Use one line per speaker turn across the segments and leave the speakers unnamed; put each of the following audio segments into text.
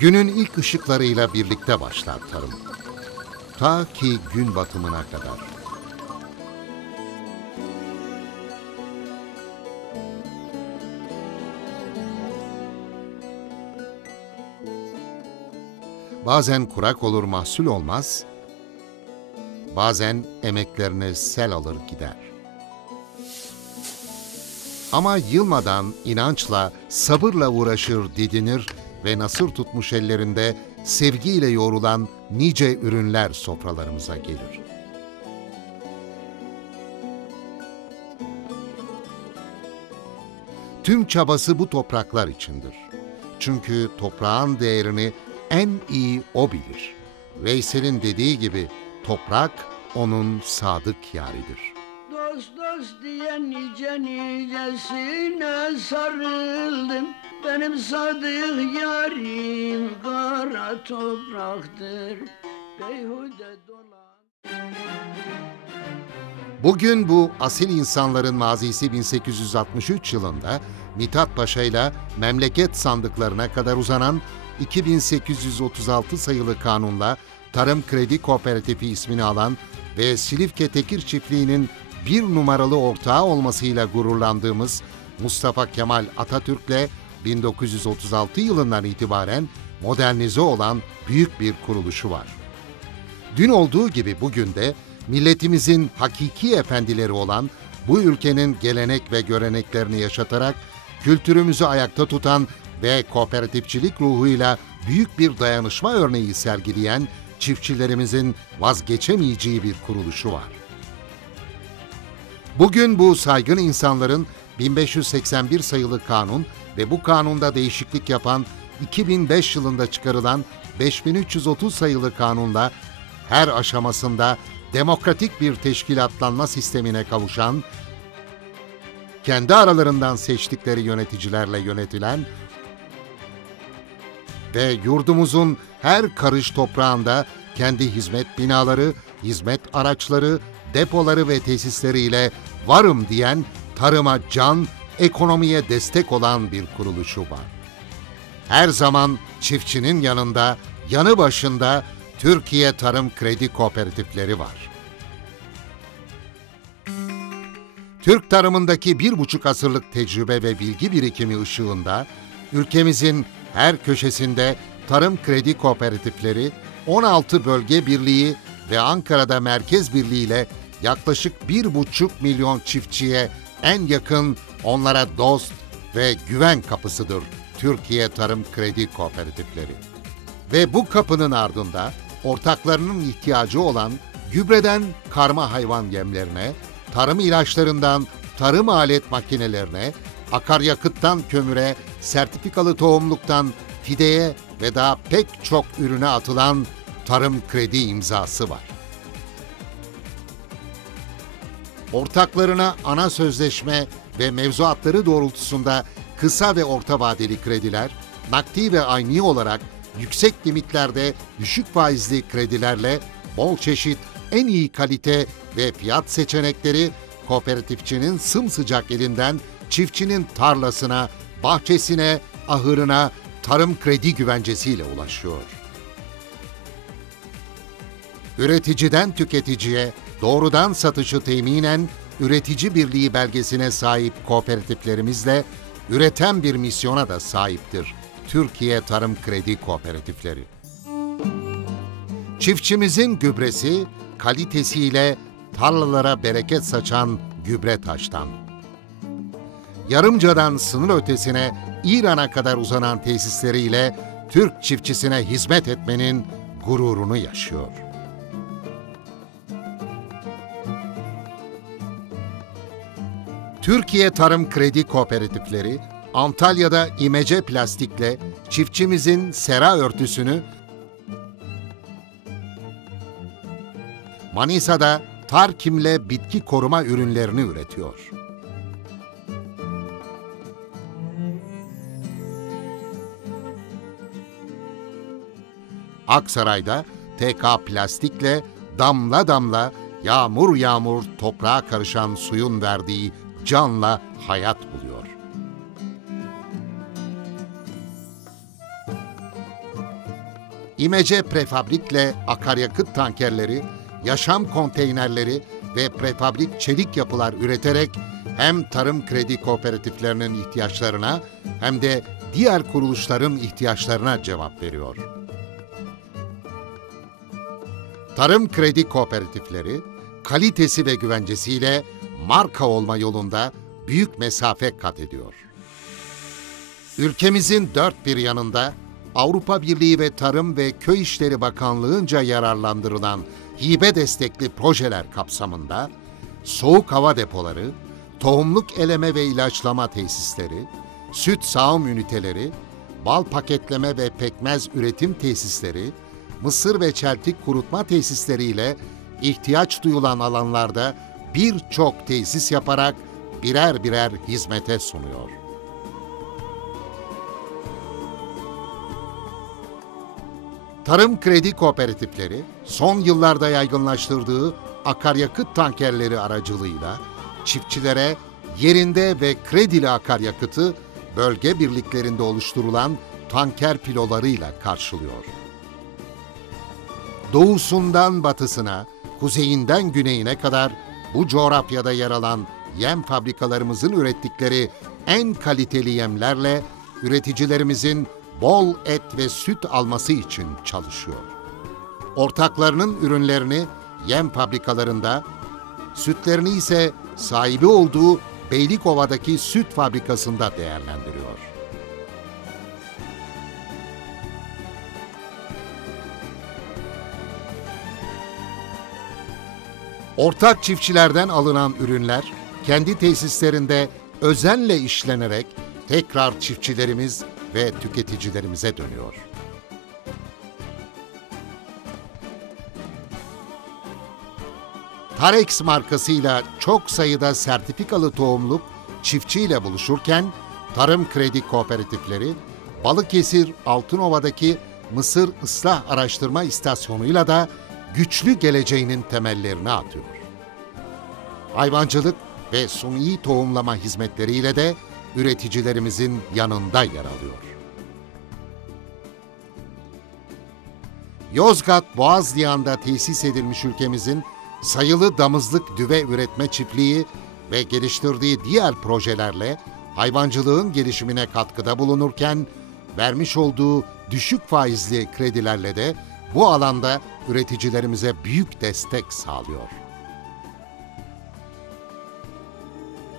Günün ilk ışıklarıyla birlikte başlar tarım. Ta ki gün batımına kadar. Bazen kurak olur mahsul olmaz, bazen emeklerini sel alır gider. Ama yılmadan inançla, sabırla uğraşır, didinir ve nasır tutmuş ellerinde sevgiyle yoğrulan nice ürünler sofralarımıza gelir. Tüm çabası bu topraklar içindir. Çünkü toprağın değerini en iyi o bilir. Veysel'in dediği gibi toprak onun sadık yaridir.
Dost dost diye nice nicesine sarıldım Benim sadık yarim kara topraktır. Beyhude dolan
Bugün bu asil insanların mazisi 1863 yılında Mithat Paşa ile memleket sandıklarına kadar uzanan 2836 sayılı kanunla Tarım Kredi Kooperatifi ismini alan ve Silifke Tekir Çiftliği'nin bir numaralı ortağı olmasıyla gururlandığımız Mustafa Kemal Atatürk'le 1936 yılından itibaren modernize olan büyük bir kuruluşu var. Dün olduğu gibi bugün de milletimizin hakiki efendileri olan bu ülkenin gelenek ve göreneklerini yaşatarak kültürümüzü ayakta tutan ve kooperatifçilik ruhuyla büyük bir dayanışma örneği sergileyen çiftçilerimizin vazgeçemeyeceği bir kuruluşu var. Bugün bu saygın insanların 1581 sayılı kanun ve bu kanunda değişiklik yapan 2005 yılında çıkarılan 5330 sayılı kanunla her aşamasında demokratik bir teşkilatlanma sistemine kavuşan, kendi aralarından seçtikleri yöneticilerle yönetilen ve yurdumuzun her karış toprağında kendi hizmet binaları, hizmet araçları, depoları ve tesisleriyle varım diyen tarıma can, ekonomiye destek olan bir kuruluşu var. Her zaman çiftçinin yanında, yanı başında Türkiye Tarım Kredi Kooperatifleri var. Türk tarımındaki bir buçuk asırlık tecrübe ve bilgi birikimi ışığında, ülkemizin her köşesinde tarım kredi kooperatifleri, 16 bölge birliği ve Ankara'da merkez birliği ile yaklaşık 1,5 milyon çiftçiye en yakın onlara dost ve güven kapısıdır Türkiye Tarım Kredi Kooperatifleri. Ve bu kapının ardında ortaklarının ihtiyacı olan gübreden karma hayvan yemlerine, tarım ilaçlarından tarım alet makinelerine, akaryakıttan kömüre, sertifikalı tohumluktan fideye ve daha pek çok ürüne atılan tarım kredi imzası var. Ortaklarına ana sözleşme ve mevzuatları doğrultusunda kısa ve orta vadeli krediler, nakdi ve ayni olarak yüksek limitlerde düşük faizli kredilerle bol çeşit, en iyi kalite ve fiyat seçenekleri kooperatifçinin sımsıcak elinden çiftçinin tarlasına, bahçesine, ahırına tarım kredi güvencesiyle ulaşıyor. Üreticiden tüketiciye doğrudan satışı teminen üretici birliği belgesine sahip kooperatiflerimizle üreten bir misyona da sahiptir Türkiye Tarım Kredi Kooperatifleri. Çiftçimizin gübresi kalitesiyle tarlalara bereket saçan gübre taştan. Yarımca'dan sınır ötesine İran'a kadar uzanan tesisleriyle Türk çiftçisine hizmet etmenin gururunu yaşıyor. Türkiye Tarım Kredi Kooperatifleri Antalya'da imece plastikle çiftçimizin sera örtüsünü Manisa'da Tarkim'le bitki koruma ürünlerini üretiyor. Aksaray'da TK Plastik'le damla damla yağmur yağmur toprağa karışan suyun verdiği canla hayat buluyor. İmece prefabrikle akaryakıt tankerleri, yaşam konteynerleri ve prefabrik çelik yapılar üreterek hem tarım kredi kooperatiflerinin ihtiyaçlarına hem de diğer kuruluşların ihtiyaçlarına cevap veriyor. Tarım kredi kooperatifleri kalitesi ve güvencesiyle marka olma yolunda büyük mesafe kat ediyor. Ülkemizin dört bir yanında Avrupa Birliği ve Tarım ve Köy İşleri Bakanlığı'nca yararlandırılan hibe destekli projeler kapsamında soğuk hava depoları, tohumluk eleme ve ilaçlama tesisleri, süt sağım üniteleri, bal paketleme ve pekmez üretim tesisleri, mısır ve çeltik kurutma tesisleriyle ihtiyaç duyulan alanlarda birçok tesis yaparak birer birer hizmete sunuyor. Tarım kredi kooperatifleri son yıllarda yaygınlaştırdığı akaryakıt tankerleri aracılığıyla çiftçilere yerinde ve kredili akaryakıtı bölge birliklerinde oluşturulan tanker pilolarıyla karşılıyor. Doğusundan batısına, kuzeyinden güneyine kadar bu coğrafyada yer alan yem fabrikalarımızın ürettikleri en kaliteli yemlerle üreticilerimizin bol et ve süt alması için çalışıyor. Ortaklarının ürünlerini yem fabrikalarında, sütlerini ise sahibi olduğu Beylikova'daki süt fabrikasında değerlendiriyor. Ortak çiftçilerden alınan ürünler kendi tesislerinde özenle işlenerek tekrar çiftçilerimiz ve tüketicilerimize dönüyor. Tarex markasıyla çok sayıda sertifikalı tohumluk çiftçiyle buluşurken Tarım Kredi Kooperatifleri Balıkesir Altınova'daki Mısır Islah Araştırma İstasyonu'yla da güçlü geleceğinin temellerini atıyor. Hayvancılık ve suni tohumlama hizmetleriyle de üreticilerimizin yanında yer alıyor. Yozgat Boğazliyan'da tesis edilmiş ülkemizin sayılı damızlık düve üretme çiftliği ve geliştirdiği diğer projelerle hayvancılığın gelişimine katkıda bulunurken vermiş olduğu düşük faizli kredilerle de bu alanda üreticilerimize büyük destek sağlıyor.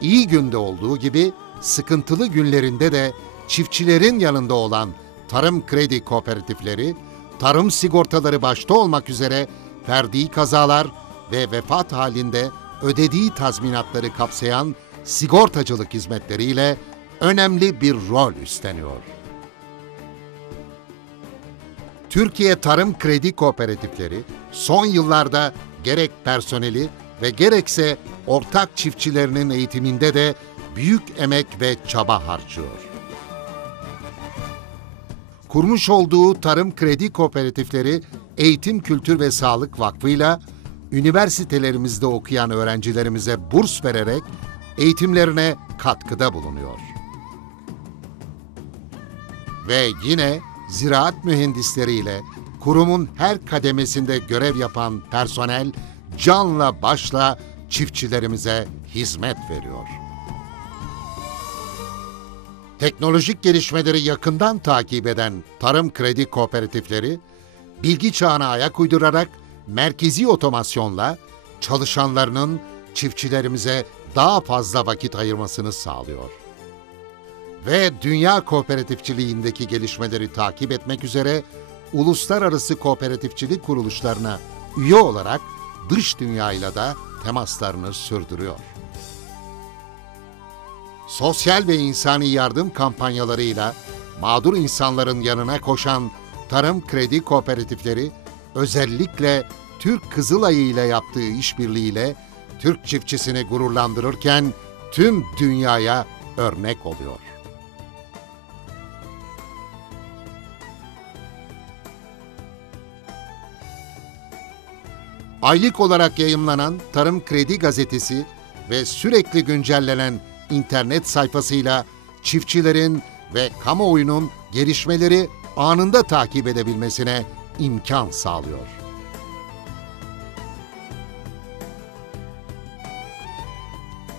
İyi günde olduğu gibi sıkıntılı günlerinde de çiftçilerin yanında olan tarım kredi kooperatifleri, tarım sigortaları başta olmak üzere ferdi kazalar ve vefat halinde ödediği tazminatları kapsayan sigortacılık hizmetleriyle önemli bir rol üstleniyor. Türkiye Tarım Kredi Kooperatifleri son yıllarda gerek personeli ve gerekse ortak çiftçilerinin eğitiminde de büyük emek ve çaba harcıyor. Kurmuş olduğu tarım kredi kooperatifleri Eğitim Kültür ve Sağlık Vakfı'yla üniversitelerimizde okuyan öğrencilerimize burs vererek eğitimlerine katkıda bulunuyor. Ve yine ziraat mühendisleriyle kurumun her kademesinde görev yapan personel canla başla çiftçilerimize hizmet veriyor. Teknolojik gelişmeleri yakından takip eden tarım kredi kooperatifleri, bilgi çağına ayak uydurarak merkezi otomasyonla çalışanlarının çiftçilerimize daha fazla vakit ayırmasını sağlıyor. Ve dünya kooperatifçiliğindeki gelişmeleri takip etmek üzere uluslararası kooperatifçilik kuruluşlarına üye olarak dış dünyayla da temaslarını sürdürüyor. Sosyal ve insani yardım kampanyalarıyla mağdur insanların yanına koşan tarım kredi kooperatifleri özellikle Türk Kızılayı ile yaptığı işbirliğiyle Türk çiftçisini gururlandırırken tüm dünyaya örnek oluyor. Aylık olarak yayımlanan Tarım Kredi Gazetesi ve sürekli güncellenen internet sayfasıyla çiftçilerin ve kamuoyunun gelişmeleri anında takip edebilmesine imkan sağlıyor.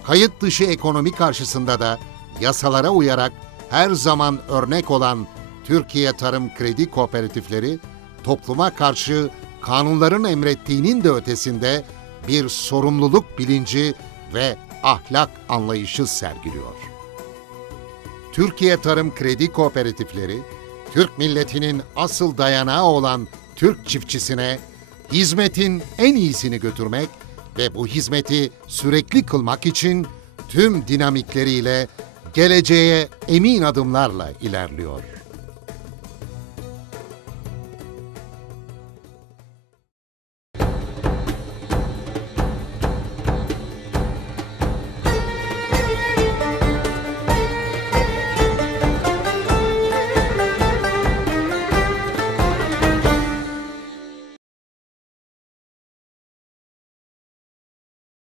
Kayıt dışı ekonomi karşısında da yasalara uyarak her zaman örnek olan Türkiye Tarım Kredi Kooperatifleri topluma karşı kanunların emrettiğinin de ötesinde bir sorumluluk bilinci ve ahlak anlayışı sergiliyor. Türkiye Tarım Kredi Kooperatifleri, Türk milletinin asıl dayanağı olan Türk çiftçisine hizmetin en iyisini götürmek ve bu hizmeti sürekli kılmak için tüm dinamikleriyle geleceğe emin adımlarla ilerliyor.